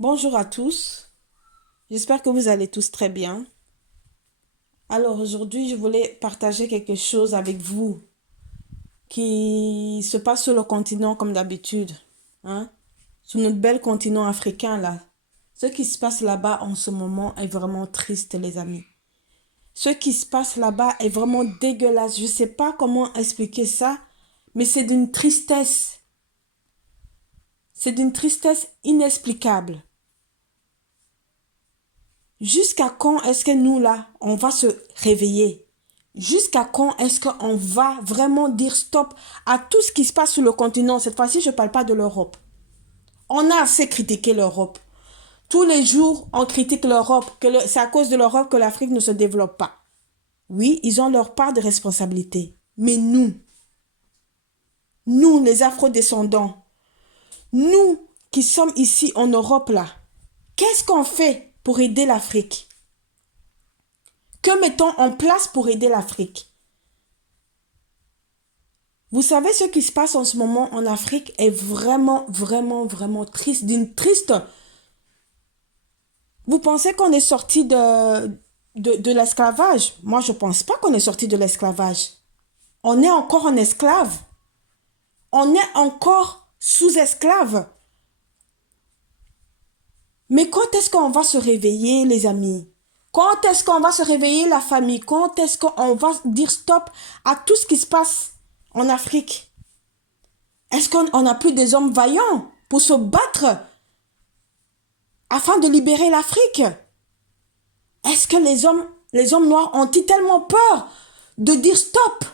Bonjour à tous, j'espère que vous allez tous très bien. Alors aujourd'hui, je voulais partager quelque chose avec vous qui se passe sur le continent comme d'habitude, hein, sur notre bel continent africain là. Ce qui se passe là-bas en ce moment est vraiment triste, les amis. Ce qui se passe là-bas est vraiment dégueulasse. Je ne sais pas comment expliquer ça, mais c'est d'une tristesse. C'est d'une tristesse inexplicable. Jusqu'à quand est-ce que nous, là, on va se réveiller? Jusqu'à quand est-ce qu'on va vraiment dire stop à tout ce qui se passe sur le continent? Cette fois-ci, je ne parle pas de l'Europe. On a assez critiqué l'Europe. Tous les jours, on critique l'Europe, que c'est à cause de l'Europe que l'Afrique ne se développe pas. Oui, ils ont leur part de responsabilité. Mais nous, les Afro-descendants, nous qui sommes ici en Europe, là, qu'est-ce qu'on fait pour aider l'Afrique? Que mettons en place pour aider l'Afrique? Vous savez, ce qui se passe en ce moment en Afrique est vraiment, vraiment, vraiment triste, d'une triste. Vous pensez qu'on est sorti de l'esclavage? Moi, je ne pense pas qu'on est sorti de l'esclavage. On est encore en esclave. On est encore sous esclave. Mais quand est-ce qu'on va se réveiller, les amis? Quand est-ce qu'on va se réveiller, la famille? Quand est-ce qu'on va dire stop à tout ce qui se passe en Afrique? Est-ce qu'on n'a plus des hommes vaillants pour se battre afin de libérer l'Afrique? Est-ce que les hommes noirs ont-ils tellement peur de dire stop?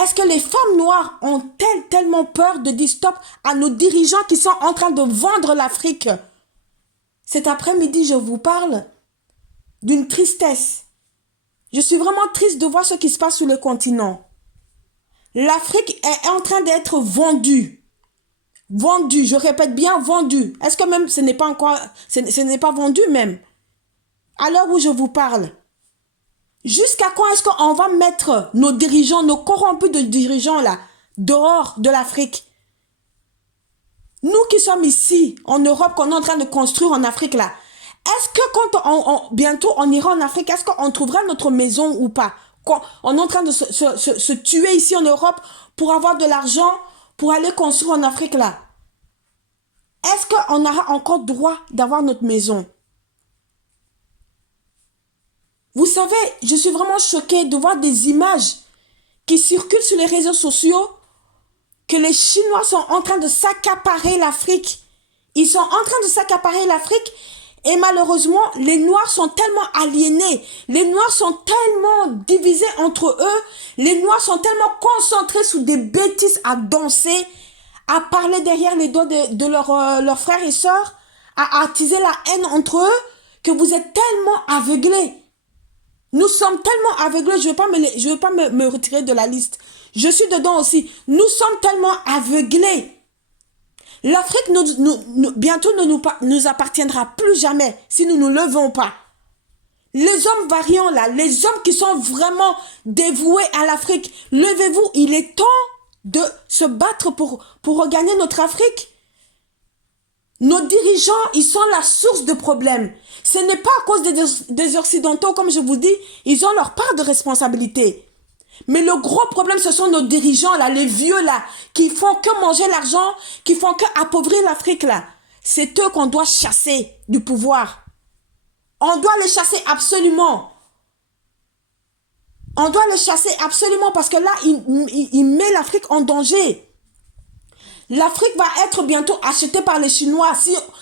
Est-ce que les femmes noires ont-elles tellement peur de dire stop à nos dirigeants qui sont en train de vendre l'Afrique? Cet après-midi, je vous parle d'une tristesse. Je suis vraiment triste de voir ce qui se passe sur le continent. L'Afrique est en train d'être vendue. Vendue, je répète bien vendue. Est-ce que même ce n'est pas encore, ce n'est pas vendu même? À l'heure où je vous parle. Jusqu'à quand est-ce qu'on va mettre nos dirigeants, nos corrompus de dirigeants là, dehors de l'Afrique? Nous qui sommes ici, en Europe, qu'on est en train de construire en Afrique là, est-ce que quand bientôt on ira en Afrique, est-ce qu'on trouvera notre maison ou pas? Quand on est en train de se tuer ici en Europe pour avoir de l'argent, pour aller construire en Afrique là. Est-ce qu'on aura encore droit d'avoir notre maison? Vous savez, je suis vraiment choquée de voir des images qui circulent sur les réseaux sociaux que les Chinois sont en train de s'accaparer l'Afrique. Ils sont en train de s'accaparer l'Afrique et malheureusement, les Noirs sont tellement aliénés. Les Noirs sont tellement divisés entre eux. Les Noirs sont tellement concentrés sur des bêtises à danser, à parler derrière les dos de leurs frères et sœurs, à attiser la haine entre eux, que vous êtes tellement aveuglés. Nous sommes tellement aveuglés, je ne vais pas me retirer de la liste. Je suis dedans aussi. Nous sommes tellement aveuglés. L'Afrique bientôt ne nous appartiendra plus jamais si nous ne nous levons pas. Les hommes variants là, les hommes qui sont vraiment dévoués à l'Afrique, levez-vous, il est temps de se battre pour regagner notre Afrique. Nos dirigeants, ils sont la source de problèmes. Ce n'est pas à cause des Occidentaux, comme je vous dis, ils ont leur part de responsabilité. Mais le gros problème, ce sont nos dirigeants, là, les vieux, là, qui font que manger l'argent, qui font que appauvrir l'Afrique, là. C'est eux qu'on doit chasser du pouvoir. On doit les chasser absolument. On doit les chasser absolument parce que là, ils mettent l'Afrique en danger. L'Afrique va être bientôt achetée par les Chinois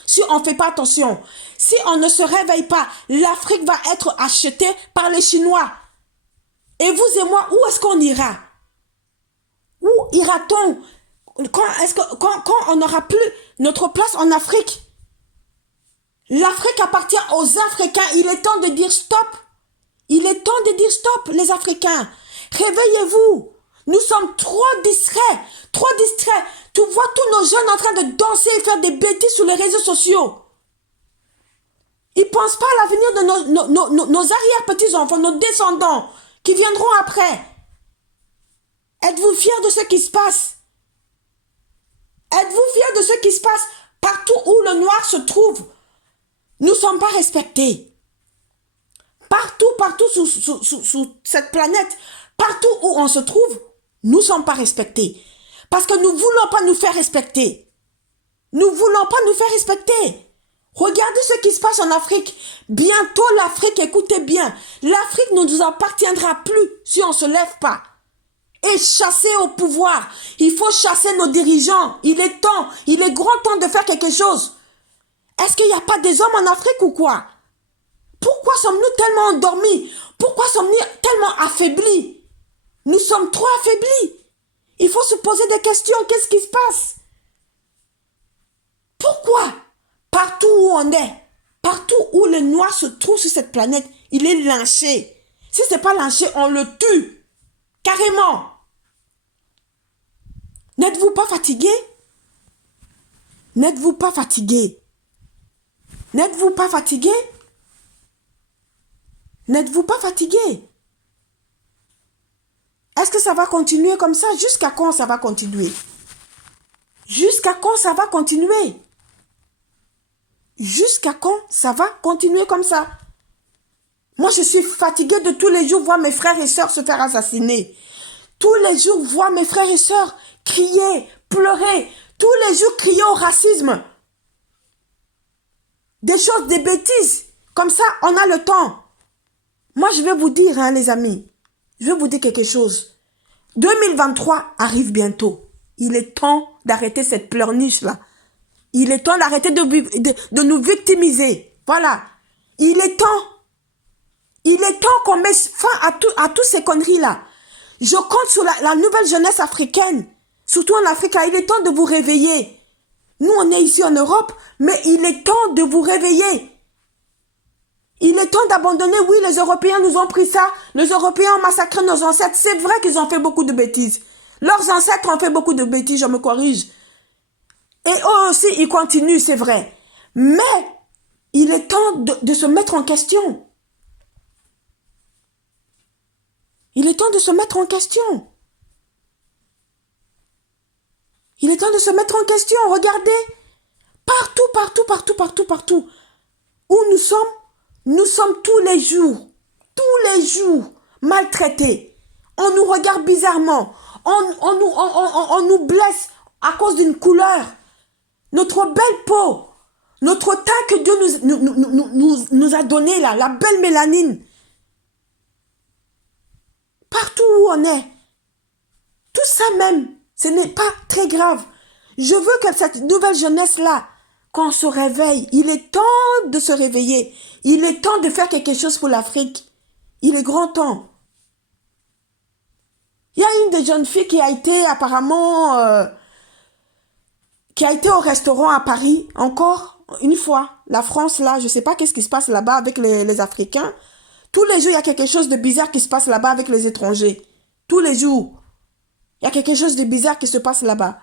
si on ne fait pas attention. Si on ne se réveille pas, l'Afrique va être achetée par les Chinois. Et vous et moi, où est-ce qu'on ira? Où ira-t-on? Quand on n'aura plus notre place en Afrique? L'Afrique appartient aux Africains. Il est temps de dire stop. Il est temps de dire stop, les Africains. Réveillez-vous. Nous sommes trop distraits. Trop distraits. Tu vois tous nos jeunes en train de danser et faire des bêtises sur les réseaux sociaux. Ils ne pensent pas à l'avenir de nos arrière-petits-enfants, nos descendants qui viendront après. Êtes-vous fiers de ce qui se passe? Êtes-vous fiers de ce qui se passe partout où le noir se trouve? Nous ne sommes pas respectés. Partout, partout sur cette planète, partout où on se trouve, nous ne sommes pas respectés. Parce que nous ne voulons pas nous faire respecter. Nous ne voulons pas nous faire respecter. Regardez ce qui se passe en Afrique. Bientôt l'Afrique, écoutez bien, l'Afrique ne nous appartiendra plus si on ne se lève pas. Et chasser au pouvoir. Il faut chasser nos dirigeants. Il est temps, il est grand temps de faire quelque chose. Est-ce qu'il n'y a pas des hommes en Afrique ou quoi? Pourquoi sommes-nous tellement endormis? Pourquoi sommes-nous tellement affaiblis? Nous sommes trop affaiblis. Il faut se poser des questions. Qu'est-ce qui se passe? Pourquoi? Partout où on est, partout où le noir se trouve sur cette planète, il est lynché. Si ce n'est pas lynché, on le tue. Carrément. N'êtes-vous pas fatigué? N'êtes-vous pas fatigué? N'êtes-vous pas fatigué? N'êtes-vous pas fatigué? Est-ce que ça va continuer comme ça? Jusqu'à quand ça va continuer? Jusqu'à quand ça va continuer? Jusqu'à quand ça va continuer comme ça? Moi, je suis fatiguée de tous les jours voir mes frères et sœurs se faire assassiner. Tous les jours voir mes frères et sœurs crier, pleurer. Tous les jours crier au racisme. Des choses, des bêtises. Comme ça, on a le temps. Moi, je vais vous dire, hein, les amis. Je vais vous dire quelque chose. 2023 arrive bientôt. Il est temps d'arrêter cette pleurniche-là. Il est temps d'arrêter de nous victimiser. Voilà. Il est temps. Il est temps qu'on mette fin à toutes ces conneries-là. Je compte sur la nouvelle jeunesse africaine. Surtout en Afrique, là, il est temps de vous réveiller. Nous, on est ici en Europe, mais il est temps de vous réveiller. Il est temps d'abandonner. Oui, les Européens nous ont pris ça. Les Européens ont massacré nos ancêtres. C'est vrai qu'ils ont fait beaucoup de bêtises. Leurs ancêtres ont fait beaucoup de bêtises, je me corrige. Et eux aussi, ils continuent, c'est vrai. Mais, il est temps de se mettre en question. Il est temps de se mettre en question. Il est temps de se mettre en question. Regardez. Partout. Où nous sommes tous les jours, maltraités. On nous regarde bizarrement. On nous blesse à cause d'une couleur. Notre belle peau, notre teint que Dieu nous a donné là, la belle mélanine. Partout où on est, tout ça même, ce n'est pas très grave. Je veux que cette nouvelle jeunesse-là, qu'on se réveille, il est temps de se réveiller. Il est temps de faire quelque chose pour l'Afrique. Il est grand temps. Il y a une des jeunes filles qui a été apparemment... qui a été au restaurant à Paris, encore une fois. La France, là, je ne sais pas qu'est-ce qui se passe là-bas avec les Africains. Tous les jours, il y a quelque chose de bizarre qui se passe là-bas avec les étrangers. Tous les jours. Il y a quelque chose de bizarre qui se passe là-bas.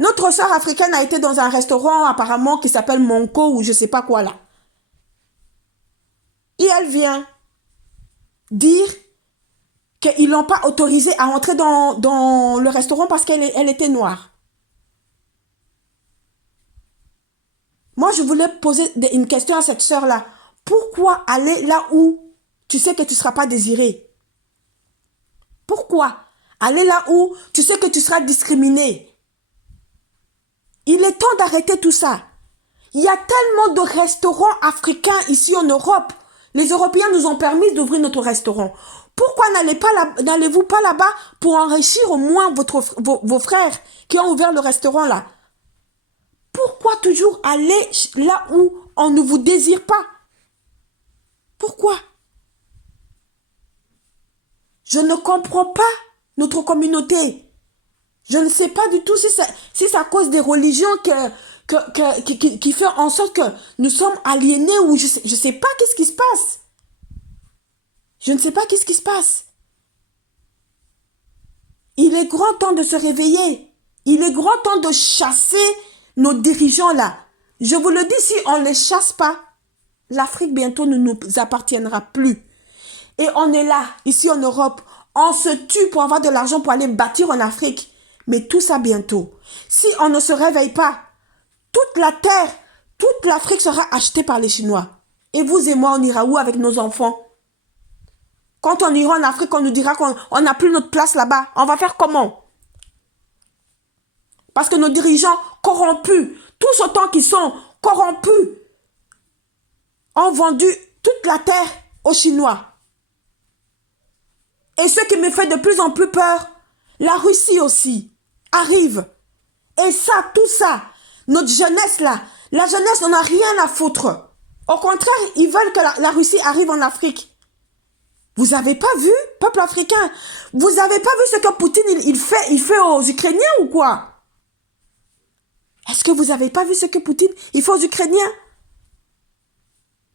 Notre sœur africaine a été dans un restaurant apparemment qui s'appelle Monco ou je ne sais pas quoi là. Et elle vient dire qu'ils l'ont pas autorisée à entrer dans le restaurant parce qu'elle était noire. Moi, je voulais poser une question à cette sœur-là. Pourquoi aller là où tu sais que tu ne seras pas désiré? Pourquoi aller là où tu sais que tu seras discriminé? Il est temps d'arrêter tout ça. Il y a tellement de restaurants africains ici en Europe. Les Européens nous ont permis d'ouvrir notre restaurant. Pourquoi n'allez-vous pas là-bas pour enrichir au moins vos frères qui ont ouvert le restaurant là? Pourquoi toujours aller là où on ne vous désire pas? Pourquoi? Je ne comprends pas notre communauté. Je ne sais pas du tout si c'est à cause des religions qui fait en sorte que nous sommes aliénés ou je sais pas qu'est-ce qui se passe. Je ne sais pas qu'est-ce qui se passe. Il est grand temps de se réveiller. Il est grand temps de chasser nos dirigeants là. Je vous le dis, si on ne les chasse pas, l'Afrique bientôt ne nous appartiendra plus. Et on est là, ici en Europe. On se tue pour avoir de l'argent pour aller bâtir en Afrique. Mais tout ça bientôt. Si on ne se réveille pas, toute la terre Toute l'Afrique sera achetée par les Chinois. Et vous et moi, on ira où avec nos enfants? Quand on ira en Afrique, on nous dira qu'on n'a plus notre place là-bas. On va faire comment? Parce que nos dirigeants corrompus, tous autant qu'ils sont corrompus, ont vendu toute la terre aux Chinois. Et ce qui me fait de plus en plus peur, la Russie aussi arrive. Et ça, tout ça, notre jeunesse là, la jeunesse n'en a rien à foutre. Au contraire, ils veulent que la Russie arrive en Afrique. Vous n'avez pas vu, peuple africain? Vous n'avez pas vu ce que Poutine il fait aux Ukrainiens ou quoi? Est-ce que vous n'avez pas vu ce que Poutine il fait aux Ukrainiens?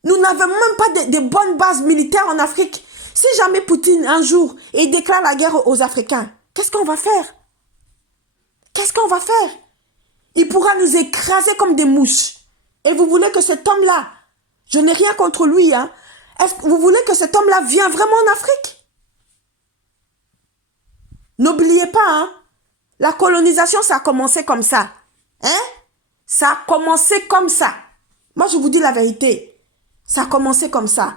Nous n'avons même pas de bonnes bases militaires en Afrique. Si jamais Poutine, un jour, il déclare la guerre aux Africains, qu'est-ce qu'on va faire? Qu'est-ce qu'on va faire? Il pourra nous écraser comme des mouches. Et vous voulez que cet homme-là, je n'ai rien contre lui, hein, est-ce que vous voulez que cet homme-là vienne vraiment en Afrique? N'oubliez pas, hein, la colonisation, ça a commencé comme ça. Hein? Ça a commencé comme ça. Moi, je vous dis la vérité. Ça a commencé comme ça.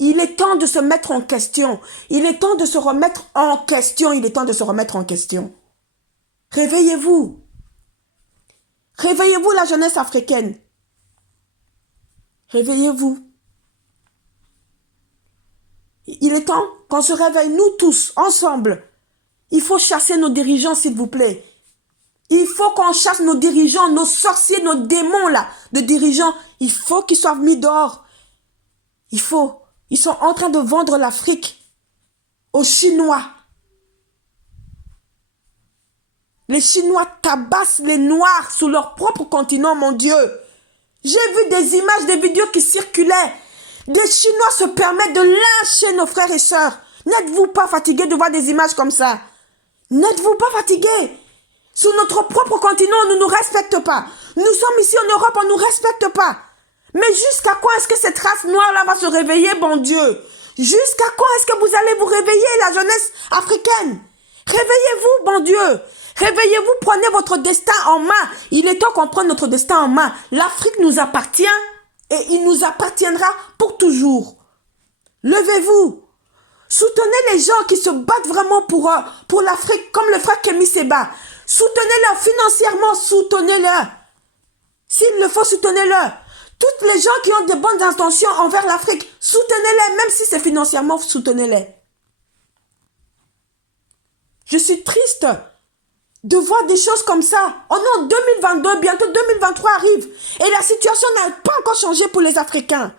Il est temps de se mettre en question. Il est temps de se remettre en question. Il est temps de se remettre en question. Réveillez-vous. Réveillez-vous, la jeunesse africaine. Réveillez-vous. Il est temps qu'on se réveille, nous tous, ensemble. Il faut chasser nos dirigeants, s'il vous plaît. Il faut qu'on chasse nos dirigeants, nos sorciers, nos démons, là, de dirigeants. Il faut qu'ils soient mis dehors. Il faut. Ils sont en train de vendre l'Afrique aux Chinois. Les Chinois tabassent les Noirs sur leur propre continent, mon Dieu. J'ai vu des images, des vidéos qui circulaient. Des Chinois se permettent de lyncher nos frères et sœurs. N'êtes-vous pas fatigués de voir des images comme ça? N'êtes-vous pas fatigués? Sur notre propre continent, on ne nous respecte pas. Nous sommes ici en Europe, on ne nous respecte pas. Mais jusqu'à quand est-ce que cette race noire-là va se réveiller, bon Dieu? Jusqu'à quand est-ce que vous allez vous réveiller, la jeunesse africaine? Réveillez-vous, bon Dieu. Réveillez-vous, prenez votre destin en main. Il est temps qu'on prenne notre destin en main. L'Afrique nous appartient et il nous appartiendra pour toujours. Levez-vous. Soutenez les gens qui se battent vraiment pour l'Afrique, comme le frère Kémy Séba. Soutenez-le financièrement, soutenez-le. S'il le faut, soutenez-le. Toutes les gens qui ont de bonnes intentions envers l'Afrique, soutenez-les, même si c'est financièrement, soutenez-les. Je suis triste de voir des choses comme ça. On est en 2022, bientôt 2023 arrive. Et la situation n'a pas encore changé pour les Africains.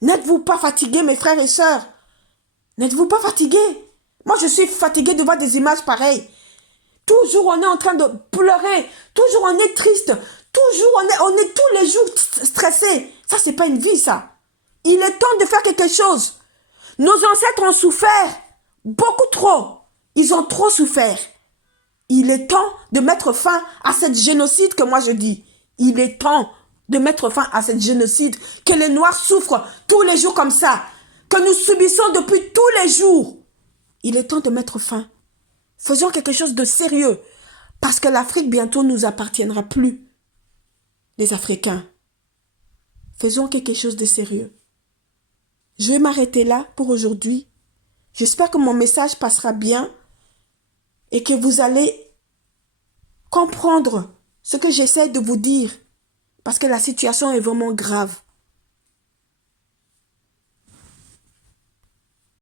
N'êtes-vous pas fatigués, mes frères et sœurs? N'êtes-vous pas fatigués? Moi, je suis fatiguée de voir des images pareilles. Toujours, on est en train de pleurer. Toujours, on est triste. Toujours, on est tous les jours stressés. Ça, c'est pas une vie, ça. Il est temps de faire quelque chose. Nos ancêtres ont souffert. Beaucoup trop. Ils ont trop souffert. Il est temps de mettre fin à cette génocide que moi je dis. Il est temps de mettre fin à cette génocide que les Noirs souffrent tous les jours comme ça. Que nous subissons depuis tous les jours. Il est temps de mettre fin. Faisons quelque chose de sérieux. Parce que l'Afrique bientôt nous appartiendra plus. Les Africains. Faisons quelque chose de sérieux. Je vais m'arrêter là pour aujourd'hui. J'espère que mon message passera bien et que vous allez comprendre ce que j'essaie de vous dire parce que la situation est vraiment grave.